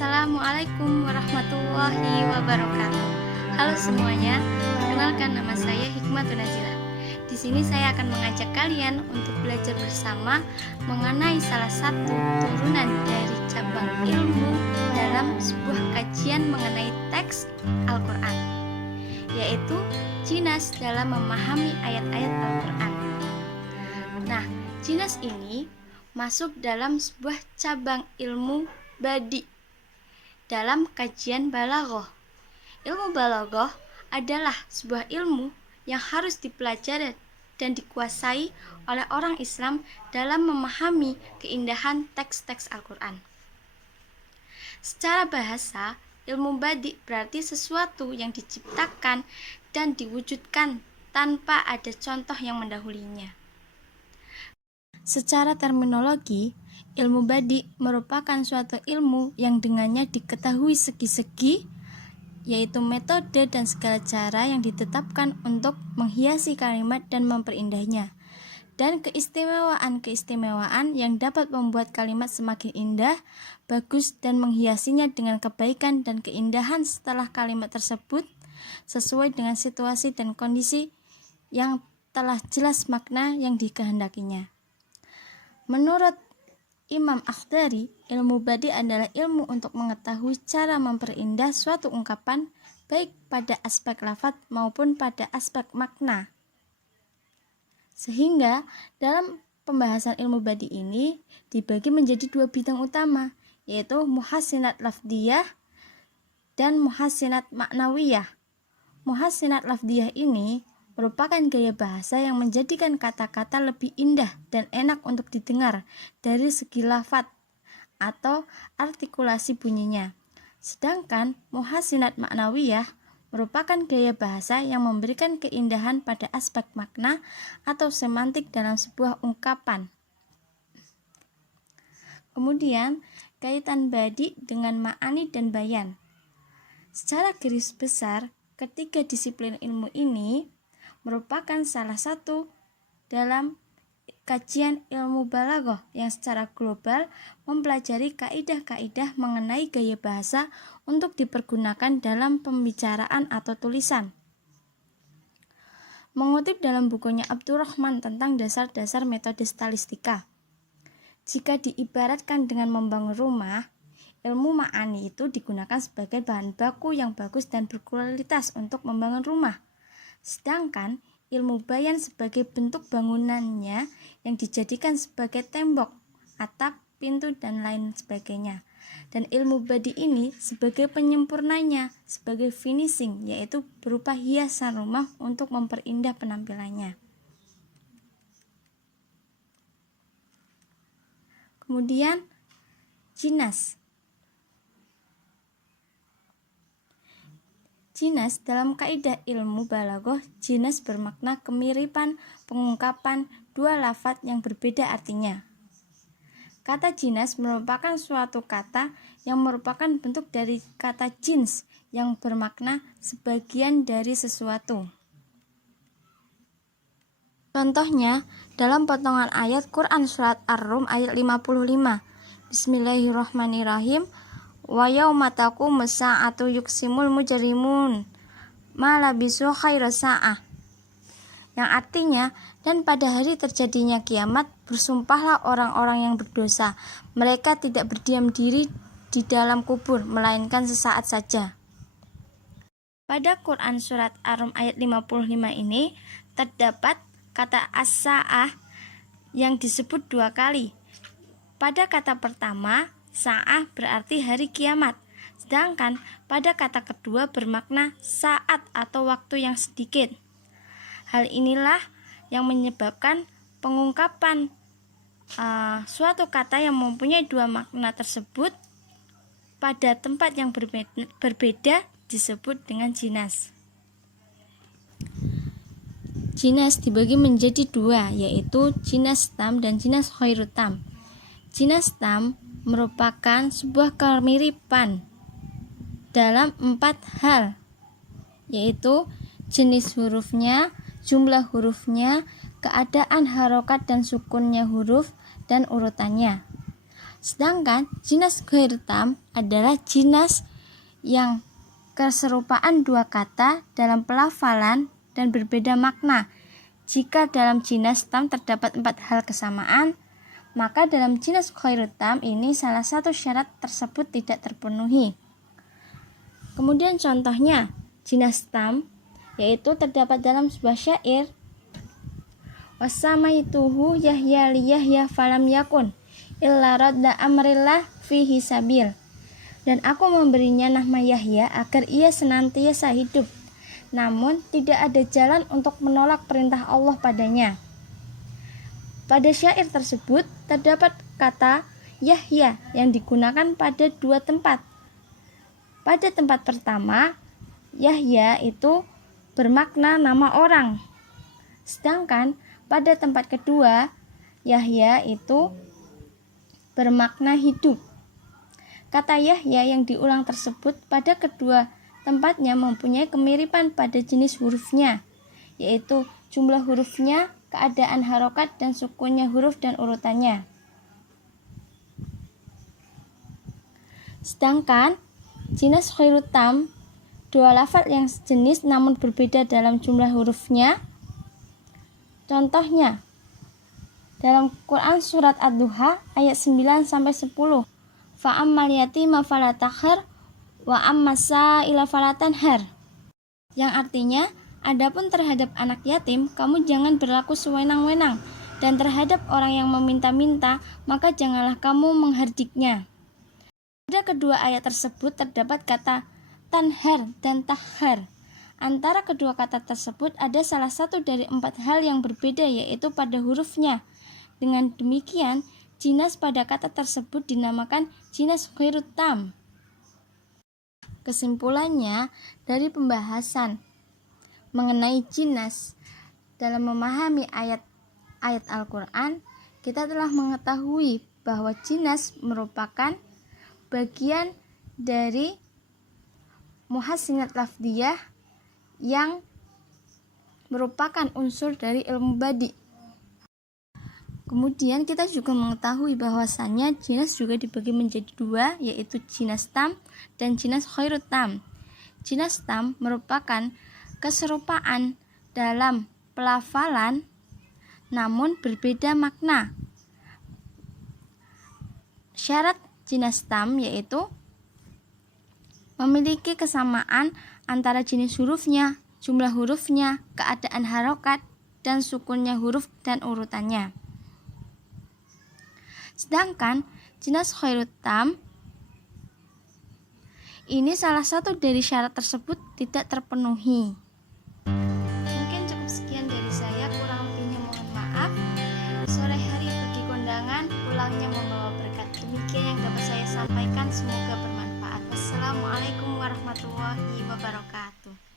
Assalamualaikum warahmatullahi wabarakatuh. Halo semuanya, perkenalkan nama saya Hikmatun Nazilah. Di sini saya akan mengajak kalian untuk belajar bersama mengenai salah satu turunan dari cabang ilmu dalam sebuah kajian mengenai teks Al-Quran, yaitu jinas dalam memahami ayat-ayat Al-Quran. Nah, jinas ini masuk dalam sebuah cabang ilmu badi dalam kajian balaghah. Ilmu balaghah adalah sebuah ilmu yang harus dipelajari dan dikuasai oleh orang Islam dalam memahami keindahan teks-teks Al-Quran. Secara bahasa, ilmu badi berarti sesuatu yang diciptakan dan diwujudkan tanpa ada contoh yang mendahulinya. Secara terminologi, ilmu badi merupakan suatu ilmu yang dengannya diketahui segi-segi, yaitu metode dan segala cara yang ditetapkan untuk menghiasi kalimat dan memperindahnya, dan keistimewaan-keistimewaan yang dapat membuat kalimat semakin indah, bagus, dan menghiasinya dengan kebaikan dan keindahan setelah kalimat tersebut sesuai dengan situasi dan kondisi yang telah jelas makna yang dikehendakinya. Menurut Imam Akhdari, ilmu badi adalah ilmu untuk mengetahui cara memperindah suatu ungkapan baik pada aspek lafaz maupun pada aspek makna. Sehingga dalam pembahasan ilmu badi ini dibagi menjadi dua bidang utama, yaitu muhassinat lafdiyah dan muhassinat maknawiyah. Muhassinat lafdiyah ini merupakan gaya bahasa yang menjadikan kata-kata lebih indah dan enak untuk didengar dari segi lafaz atau artikulasi bunyinya. Sedangkan muhassinat maknawiyah merupakan gaya bahasa yang memberikan keindahan pada aspek makna atau semantik dalam sebuah ungkapan. Kemudian, kaitan badi dengan ma'ani dan bayan. Secara garis besar, ketiga disiplin ilmu ini merupakan salah satu dalam kajian ilmu balaghah yang secara global mempelajari kaidah-kaidah mengenai gaya bahasa untuk dipergunakan dalam pembicaraan atau tulisan. Mengutip dalam bukunya Abdurrahman tentang dasar-dasar metode stylistika, jika diibaratkan dengan membangun rumah, ilmu ma'ani itu digunakan sebagai bahan baku yang bagus dan berkualitas untuk membangun rumah. Sedangkan ilmu bayan sebagai bentuk bangunannya yang dijadikan sebagai tembok, atap, pintu, dan lain sebagainya. Dan ilmu badi ini sebagai penyempurnanya, sebagai finishing, yaitu berupa hiasan rumah untuk memperindah penampilannya. Kemudian jinas. Jinas dalam kaidah ilmu balaghah, jinas bermakna kemiripan pengungkapan dua lafaz yang berbeda artinya. Kata jinas merupakan suatu kata yang merupakan bentuk dari kata jins yang bermakna sebagian dari sesuatu. Contohnya dalam potongan ayat Quran surat Ar-Rum ayat 55. Bismillahirrahmanirrahim. Wa yauma taqumu sa'atu yuqsimul mujrimun ma labisu khaira sa'ah, yang artinya, dan pada hari terjadinya kiamat bersumpahlah orang-orang yang berdosa, mereka tidak berdiam diri di dalam kubur melainkan sesaat saja. Pada Quran surat Ar-Rum ayat 55 ini terdapat kata as-sa'ah yang disebut dua kali. Pada kata pertama, sa'ah berarti hari kiamat, sedangkan pada kata kedua bermakna saat atau waktu yang sedikit. Hal inilah yang menyebabkan pengungkapan suatu kata yang mempunyai dua makna tersebut pada tempat yang berbeda disebut dengan jinas. Jinas dibagi menjadi dua, yaitu jinas tam dan jinas khairu tam. Jinas tam merupakan sebuah kemiripan dalam 4 hal, yaitu jenis hurufnya, jumlah hurufnya, keadaan harokat dan sukunnya huruf, dan urutannya. Sedangkan jinas ghair tam adalah jinas yang keserupaan dua kata dalam pelafalan dan berbeda makna. Jika dalam jinas tam terdapat 4 hal kesamaan, maka dalam jinas ghair tam ini salah satu syarat tersebut tidak terpenuhi. Kemudian contohnya jinas tam yaitu terdapat dalam sebuah syair, wasamaituhu Yahya li Yahya falam yakun illa radda amrillah fihi sabil. Dan aku memberinya nama Yahya agar ia senantiasa hidup, namun tidak ada jalan untuk menolak perintah Allah padanya. Pada syair tersebut terdapat kata Yahya yang digunakan pada 2 tempat. Pada tempat pertama, Yahya itu bermakna nama orang. Sedangkan pada tempat kedua, Yahya itu bermakna hidup. Kata Yahya yang diulang tersebut pada kedua tempatnya mempunyai kemiripan pada jenis hurufnya, yaitu jumlah hurufnya, keadaan harokat dan sukunnya huruf dan urutannya. Sedangkan jinas ghair tam, dua lafaz yang sejenis namun berbeda dalam jumlah hurufnya. Contohnya dalam Quran surat Ad-Duha ayat 9-10. Fa'ammal yatima fala taqhar wa ammas sa'ila fala tanhar. Yang artinya, adapun terhadap anak yatim, kamu jangan berlaku sewenang-wenang, dan terhadap orang yang meminta-minta, maka janganlah kamu menghardiknya. Pada kedua ayat tersebut terdapat kata tanhar dan tahar. Antara kedua kata tersebut ada salah satu dari 4 hal yang berbeda, yaitu pada hurufnya. Dengan demikian, jinas pada kata tersebut dinamakan jinas ghair tam. Kesimpulannya, dari pembahasan mengenai jinas dalam memahami ayat-ayat Al-Quran, kita telah mengetahui bahwa jinas merupakan bagian dari muhassinat lafdiyah yang merupakan unsur dari ilmu badi. Kemudian kita juga mengetahui bahwasannya jinas juga dibagi menjadi 2, yaitu jinas tam dan jinas ghair tam. Jinas tam merupakan keserupaan dalam pelafalan namun berbeda makna. Syarat jinas tam yaitu memiliki kesamaan antara jenis hurufnya, jumlah hurufnya, keadaan harokat, dan sukunnya huruf dan urutannya. Sedangkan jinas ghair tam ini salah satu dari syarat tersebut tidak terpenuhi. Mungkin cukup sekian dari saya, kurang lebihnya mohon maaf. Sore hari pergi kondangan, pulangnya membawa berkat. Demikian yang dapat saya sampaikan, semoga bermanfaat. Wassalamualaikum warahmatullahi wabarakatuh.